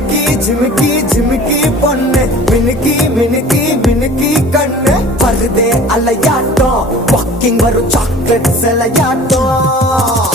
ஜிமிக்கி ஜிமிக்கி ஜிமிக்கி பொண்ணு மினுக்கி மினுக்கி மினுக்கி கண்ணு வருதே அலையாட்டம் வாக்கிங் வரும் சாக்லேட் சிலையாட்டம்